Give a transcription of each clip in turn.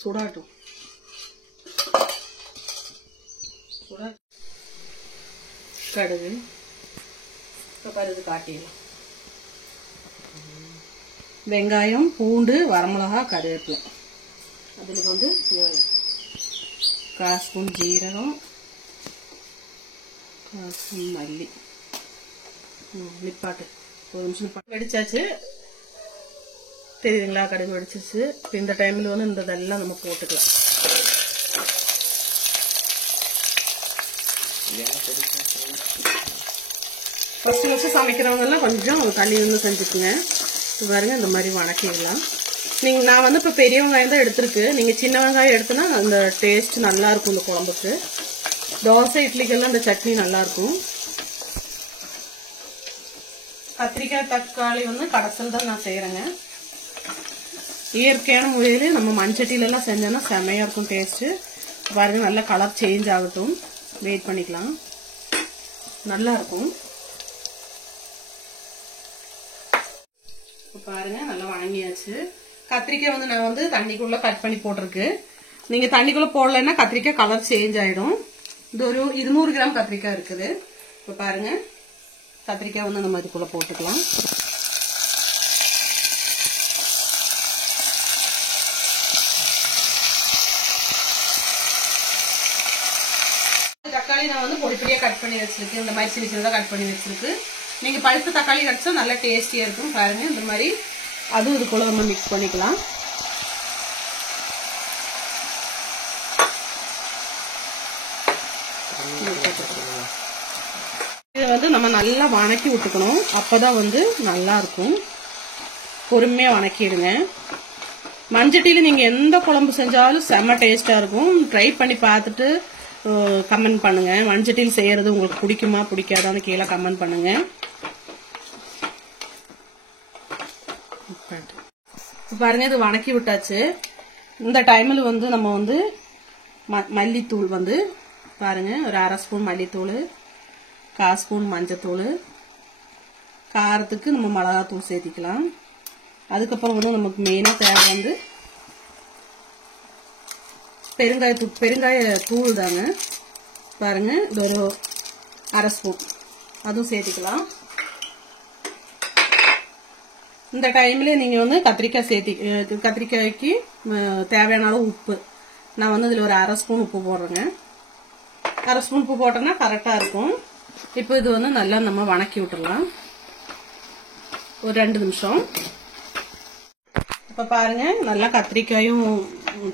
சுடாட்டும். கடுகு பருது காட்டிடலாம். வெங்காயம், பூண்டு, வரமிளகா, கருவேப்பிலை. அதில் வந்து 1 ஸ்பூன் ஜீரகம், 1 ஸ்பூன் மல்லி. நிப்பாட்டு. 1 நிமிஷம் வெடிச்சாச்சு. தெரியுதுங்களா? கடுகு வெடிச்சிச்சு. இந்த டைமில் வந்து இந்த இதெல்லாம் நம்ம போட்டுக்கலாம். ஃபர்ஸ்ட் சமைக்கிறவங்கெல்லாம் கொஞ்சம் தண்ணி வந்து செஞ்சுக்குங்க. பாருங்க, இந்த மாதிரி வணக்கிடலாம். நான் வந்து இப்போ பெரிய வெங்காயம் தான் எடுத்துருக்கு. நீங்கள் சின்ன வெங்காயம் எடுத்துனா அந்த டேஸ்ட் நல்லா இருக்கும். இந்த குழம்புக்கு, தோசை, இட்லிக்கெல்லாம் இந்த சட்னி நல்லா இருக்கும். கத்திரிக்காய், தக்காளி வந்து கடைசியில் தான் நான் செய்யறேங்க. இயற்கையான முறையில் நம்ம மண்சட்டியிலலாம் செஞ்சோன்னா செமையா இருக்கும் டேஸ்ட். பாருங்க, நல்லா கலர் சேஞ்ச் ஆகட்டும். வெயிட் பண்ணிக்கலாம். நல்லா இருக்கும். பாருங்க, நல்லா வணங்கியாச்சு. கத்திரிக்காய் வந்து நான் வந்து தண்ணிக்குள்ள கட் பண்ணி போட்டிருக்கு. நீங்க தண்ணிக்குள்ள போடலைன்னா கத்திரிக்காய் கலர் சேஞ்ச் ஆயிடும். இது ஒரு 200 கிராம் கத்திரிக்காய் இருக்குது. இப்ப பாருங்க, கத்திரிக்காய் வந்து நம்ம இதுக்குள்ள போட்டுக்கலாம். தக்காளி நான் வந்து பொடிப்பொடியா கட் பண்ணி வச்சிருக்கேன். இந்த மாதிரி சின்ன சின்னதா கட் பண்ணி வச்சிருக்கு. நீங்க பழுத்த தக்காளி கிடைச்சா நல்லா டேஸ்டியா இருக்கும். பாருங்க, இந்த மாதிரி அதுவும் இதுக்குள்ள நம்ம மிக்ஸ் பண்ணிக்கலாம். இதை வந்து நம்ம நல்லா வணக்கி விட்டுக்கணும். அப்பதான் வந்து நல்லா இருக்கும். பொறுமையா வணக்கிடுங்க. மஞ்சட்டியில நீங்க எந்த குழம்பு செஞ்சாலும் செம்ம டேஸ்டா இருக்கும். ட்ரை பண்ணி பார்த்துட்டு கமெண்ட் பண்ணுங்க. மண்சட்டியில் செய்யறது உங்களுக்கு பிடிக்குமா பிடிக்காதான்னு கீழே கமெண்ட் பண்ணுங்க. பாருங்க, இது வணக்கி விட்டாச்சு. இந்த டைம்ல வந்து நம்ம வந்து மல்லித்தூள் வந்து பாருங்க, ஒரு 1/2 ஸ்பூன் மல்லித்தூள், 1/4 ஸ்பூன் மஞ்சத்தூள், காரத்துக்கு நம்ம மிளகாத்தூள் சேர்த்திக்கலாம். அதுக்கப்புறம் வந்து நமக்கு மெயினா தேவை வந்து பெருங்காய தூள் தாங்க. பாருங்க, இது ஒரு 1/2 ஸ்பூன் அதுவும் சேர்த்திக்கலாம். இந்த டைம்ல நீங்க வந்து கத்திரிக்காய்க்கு தேவையான அளவு உப்பு, நான் வந்து இதுல ஒரு 1/2 ஸ்பூன் உப்பு போடுறேங்க. 1/2 ஸ்பூன் உப்பு போட்டோம்னா கரெக்டா இருக்கும். இப்போ இது வந்து நல்லா நம்ம வணக்கி விட்டுடலாம் ஒரு 2 நிமிஷம். இப்ப பாருங்க, நல்லா கத்திரிக்காயும்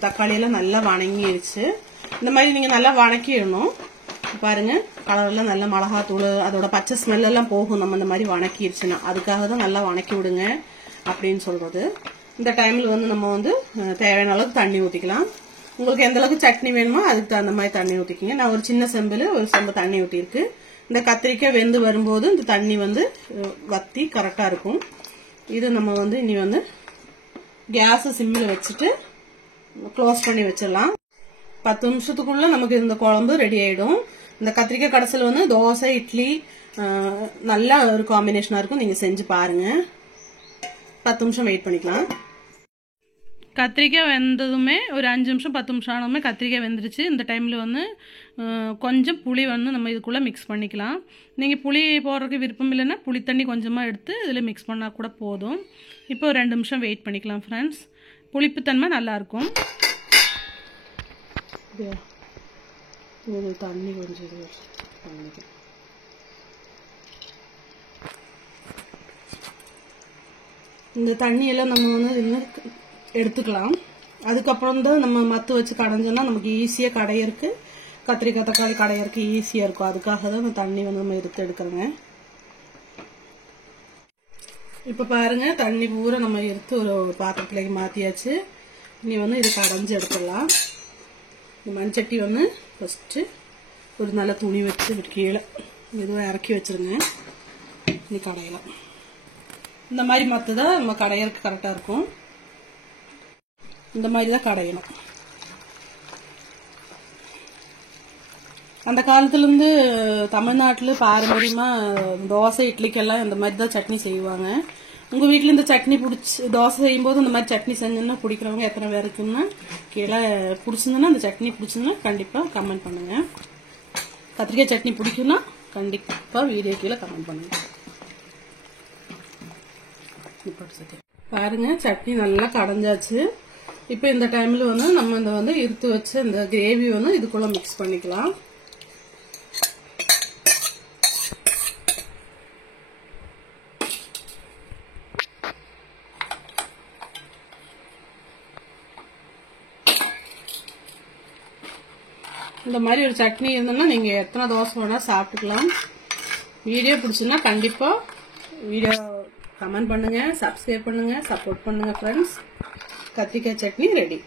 தக்காளி எல்லாம் நல்லா வணங்கிடுச்சு. இந்த மாதிரி நீங்க நல்லா வணக்கிடணும். பாருங்க, கலர்லாம் நல்ல மிளகாத்தூள், அதோட பச்சை ஸ்மெல் எல்லாம் போகும் நம்ம இந்த மாதிரி வணக்கிடுச்சுன்னா. அதுக்காக தான் நல்லா வணக்கி விடுங்க அப்படின்னு சொல்றது. இந்த டைம்ல வந்து நம்ம வந்து தேவையான அளவுக்கு தண்ணி ஊத்திக்கலாம். உங்களுக்கு எந்த அளவுக்கு சட்னி வேணுமோ அதுக்கு தகுந்த மாதிரி தண்ணி ஊத்திக்கிங்க. நான் ஒரு சின்ன செம்புல ஒரு செம்பு தண்ணி ஊத்திருக்கு. இந்த கத்திரிக்காய் வெந்து வரும்போது இந்த தண்ணி வந்து வத்தி கரெக்டா இருக்கும். இது நம்ம வந்து இனி வந்து கேஸ் சிம்மில் வச்சுட்டு க்ளோஸ் பண்ணி வச்சிடலாம். 10 நிமிஷத்துக்குள்ள நமக்கு இந்த குழம்பு ரெடி ஆயிடும். இந்த கத்திரிக்காய் கடைசியில் வந்து தோசை, இட்லி நல்ல ஒரு காம்பினேஷனா இருக்கும். நீங்க செஞ்சு பாருங்க. 10 நிமிஷம் வெயிட் பண்ணிக்கலாம். கத்திரிக்காய் வெந்ததுமே ஒரு 5 நிமிஷம் 10 நிமிஷம் ஆனதுமே கத்திரிக்காய் வெந்துருச்சு. இந்த டைமில் வந்து கொஞ்சம் புளி வந்து நம்ம இதுக்குள்ளே மிக்ஸ் பண்ணிக்கலாம். நீங்கள் புளி போடுறதுக்கு விருப்பம் இல்லைன்னா புளி தண்ணி கொஞ்சமாக எடுத்து இதில் மிக்ஸ் பண்ணால் கூட போதும். இப்போ ஒரு 2 நிமிஷம் வெயிட் பண்ணிக்கலாம் ஃப்ரெண்ட்ஸ். புளிப்புத்தன்மை நல்லாயிருக்கும். தண்ணி கொஞ்சம் பண்ணிக்கலாம். இந்த தண்ணியெல்லாம் நம்ம வந்து எடுத்துக்கலாம். அதுக்கப்புறம் தான் நம்ம மத்து வச்சு கடைஞ்சோம்னா நமக்கு ஈஸியாக கடையிறக்கு, கத்திரிக்காய் தக்காளி கடையிறக்கு ஈஸியாக இருக்கும். அதுக்காக தான் இந்த தண்ணி வந்து நம்ம எடுக்கிறோங்க. இப்போ பாருங்க, தண்ணி பூரா நம்ம எடுத்து ஒரு பாத்திரத்துலேயே மாற்றியாச்சு. இனி வந்து இதை கடைஞ்சி எடுத்துடலாம். இந்த மண்சட்டி வந்து ஃபஸ்ட்டு ஒரு நல்ல துணி வச்சு கீழே எதுவும் இறக்கி வச்சுருங்க. இனி கடையலாம். இந்த மாதிரி மற்ற தான் நம்ம கடையிறக்கு கரெக்டாக இருக்கும். இந்த மாதிரி தான் கடையணும். அந்த காலத்துலேருந்து தமிழ்நாட்டில் பாரம்பரியமாக தோசை, இட்லிக்கெல்லாம் இந்த மாதிரி தான் சட்னி செய்வாங்க. உங்க வீட்ல இந்த சட்னி பிடிச்சி தோசை செய்யும் போது இந்த மாதிரி சட்னி செஞ்சோம்னா பிடிக்கிறவங்க எத்தனை பேர் இருக்குன்னு கீழே பிடிச்சிருந்தோன்னா அந்த சட்னி பிடிச்சிருந்தா கண்டிப்பா கமெண்ட் பண்ணுங்க. கத்திரிக்காய் சட்னி பிடிக்கும்னா கண்டிப்பா வீடியோ கீழே கமெண்ட் பண்ணுங்க. பாருங்க சட்னி நல்லா கடைஞ்சாச்சு. இப்போ இந்த டைம்ல வந்து நம்ம இந்த இருத்து வச்ச இந்த கிரேவி இதுக்குள்ள மிக்ஸ் பண்ணிக்கலாம். இந்த மாதிரி ஒரு சட்னி இருந்ததுன்னா நீங்க எத்தனை தோசை வேணா சாப்பிட்டுக்கலாம். வீடியோ பிடிச்சுன்னா கண்டிப்பா வீடியோ கமெண்ட் பண்ணுங்க, சப்ஸ்கிரைப் பண்ணுங்க, சப்போர்ட் பண்ணுங்க ஃப்ரெண்ட்ஸ். கத்திரிக்காய் சட்னி ரெடி.